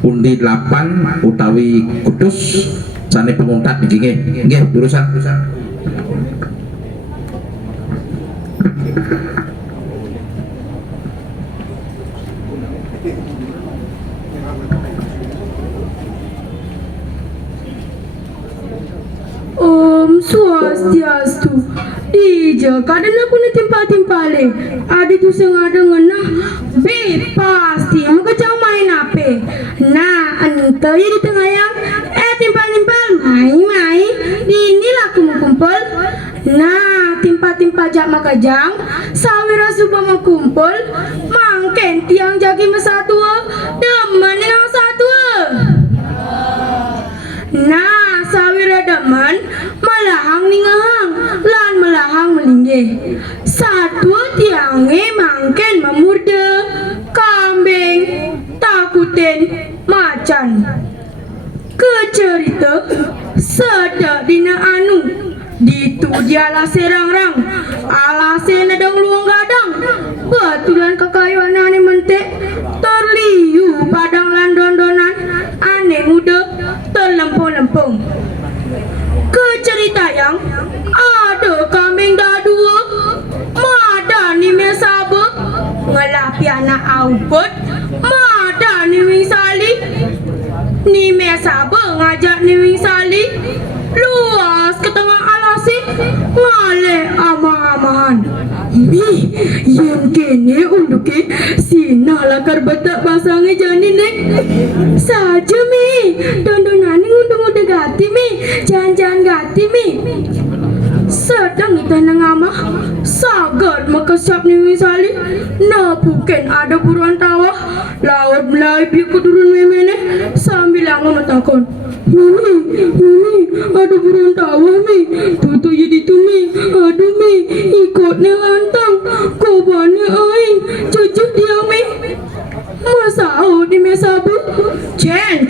undi 8 utawi kudus sane penguntat niki nggih jurusan Om Swastiastu. Dijaga dan aku ni timpal-timpale. Ada tu sengaja ngena. Be pasti makacau main apa? Nah, anta ya di tengah yang timpal-timpal mai. Di inilah kumpul. Nah, timpa-timpa jak makajang. Sawira subah mengkumpul. Mangken tiang jagi mesatua. Demen yang satu. Nah, sawira demen melahang ningahang lan melahang melinggih. Satu tiange mangken memurde kambing takutin macan. Kecerita sedak dina anu ditu dialah serangrang alase nadang luang gadang betulan kakayuan ane mentek terliu padang landondonan ane muda terlempung-lempung. Kecerita yang ada kambing dah dua madani mesaba ngelapi anak aubet madani misali ni mesaba ngajak ni misali luas ke tengah alasi ngale ama-amahan mi yang kene unduke sina lakar betak pasangi jani nek saja mi dondonani undung-undung gati mi jangan gati mi sedang kita nengamah sagar makasap ni misali na bukan ada buruan tawa laut melai biar keturun memene sambil angin metakon Mimi, ada buruan tawa mi tutu jadi tu mi aduh mi ikutnya lantang kobane aing cucuk dia mi masau di mesabu Cen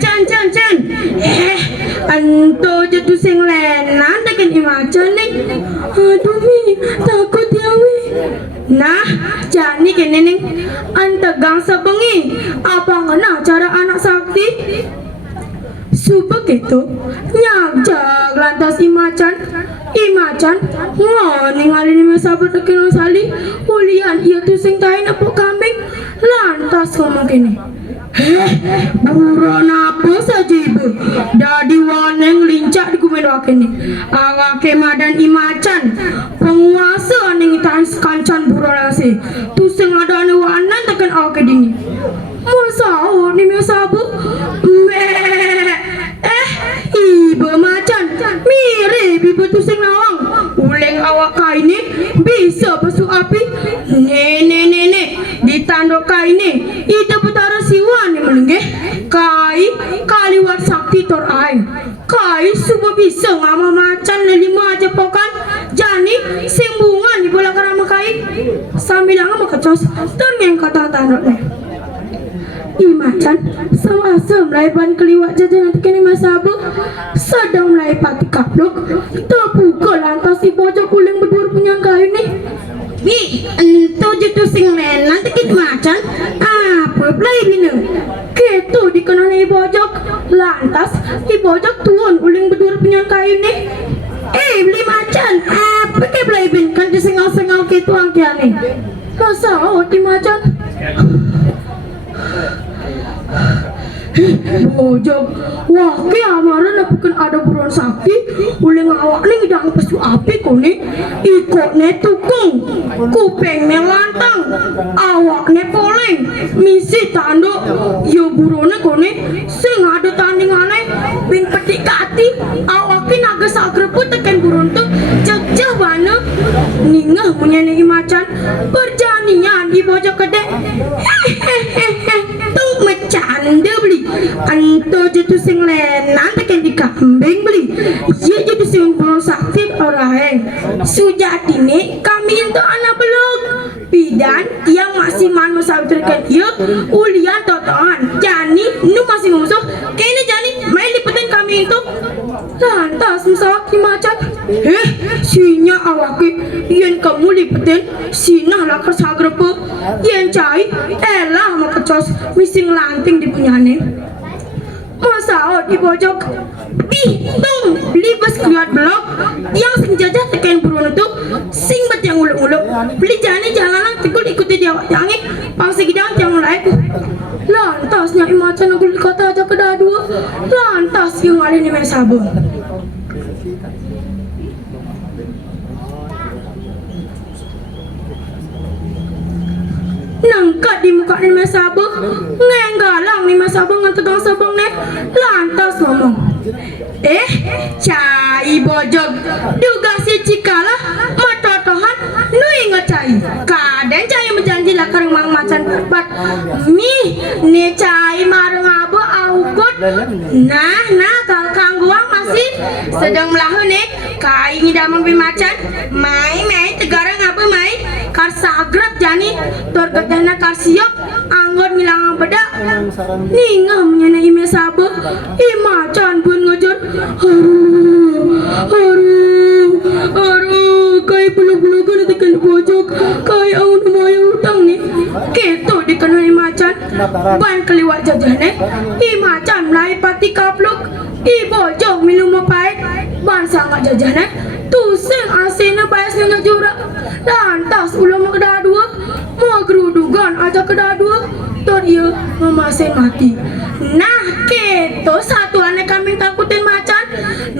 anto jatuh sing lenan tekan imacan ni aduh mi takut ya mi nah jani kene ning antegang sebengi apa ngena cara anak sakti begitu nyajak lantas imacan ngoni ngalin ni sahabat tekan sali ulian ia tu sing tain apa kambing lantas ngomong kene buron apa saja ibu dadi waneng lincak di kumen wakene awake madan imacan penguasa ning itan kancan buron ase tu sing ada ane wanan tekan awake dini masa ni mesabu ibu macan mirip ibu tu sing nawang uleng awak kaini bisa besuk api nenek ditanduk kaini itu betara siwan yang melenggeh kaliwat sakti tor aing kai subuh bisa ngama macan lima aja pokan jani sing bungan di bola kerama kai sambil ngama kecos ternyang kata tanduk imacan sama asam melaipan keliwat jajan nanti kini masabu sedang melai pati kapluk terpukul lantas si pojok kuling berdua punya kayu nih bi ento jitu sing len nanti kini macan apa play bina ketu dikenan i pojok lantas i pojok tuan kuling berdua punya kayu nih beli macan apa ke play bin kan disengal-sengal ketu angkian nih masa di macan bojok wah ke amaran bukan ada buruan sakti boleh ngawak nih ngidang pesu api kok nih ikut nih tukung kupeng nih lantang awak nih poleng misi tanduk ya buruannya kok nih sing ada tandingannya bin petik kati awakin naga sagreput tekan buruan tuh jejah bana ningah punya nih macan perjanian di bojok gede tuh mecanda beli anto jatuh sing lenan tekan di kambing beli iya jatuh sing burung sakti orang sujati nih kami itu anak belum bidan yang masih man musawirkan iya ulian totoan jani nu masih musuh kayaknya jani main lipetin kami itu lantas musawaki macan sinya awaki yang kamu lipetin sinah lah kesagrepe yang cai elah makecos mising lanting di punyane di pojok. Bitung libas keluar blok. Yang sing jajah tekan buruan itu sing bet yang uluk-uluk. Beli jani jalanan tegul ikuti dia jangi pangsi gidang yang mulai. Lantasnya imacan aku kata aja kedua. Lantas yang ada ni mesabun. Nangkat di muka ni mesabun, ngenggalang ni mesabun dengan tegang sabang ni. Lantas ngomong, cai bojog, duga si cikala, matotohan, nu ingat cai. Kadang cai berjanji lah kereng mang macan bat. Ni cai mareng abu aukut. Nah, kang guang masih sedang melahu ni. Kai ni damang bimacan, mai tegarang apa mai. Kar sagrap jani, torkatana kar siok, anggot ngilang bedak. Ningah menyana ime sabu, imacan pun ngejar. Haru, kai bulu-bulu kena tekan pojok, kai awun maya hutang ni. Keto dikena imacan, ban keliwat jajane, imacan mulai pati kapluk, ibojok minum mapait, ban sangat jajane. Tusing asina bayasnya jura. Lantas ulang kedua mau gerudugan aja kedua tuh dia memasin mati. Nah keto satu anak kami takutin macan.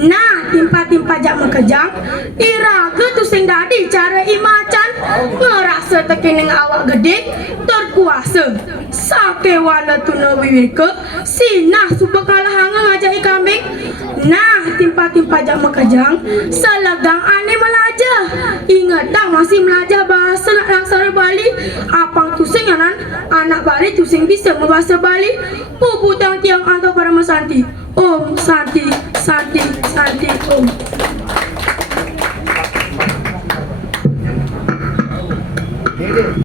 Nah timpa jak makejang iraga tusing dadi cara imacan ngerasa tekening awak gede terkuasa sake wala tuna wiwike sinah subak kalah hanga ngajak kambing. Nah timpa jak makejang selegang ane melajah. Ingat dah masih melajah bahasa langsara Bali. Apang tusing anak Bali tusing bisa membahasa Bali. Puputang tiang antau para masanti. Om Santi Om.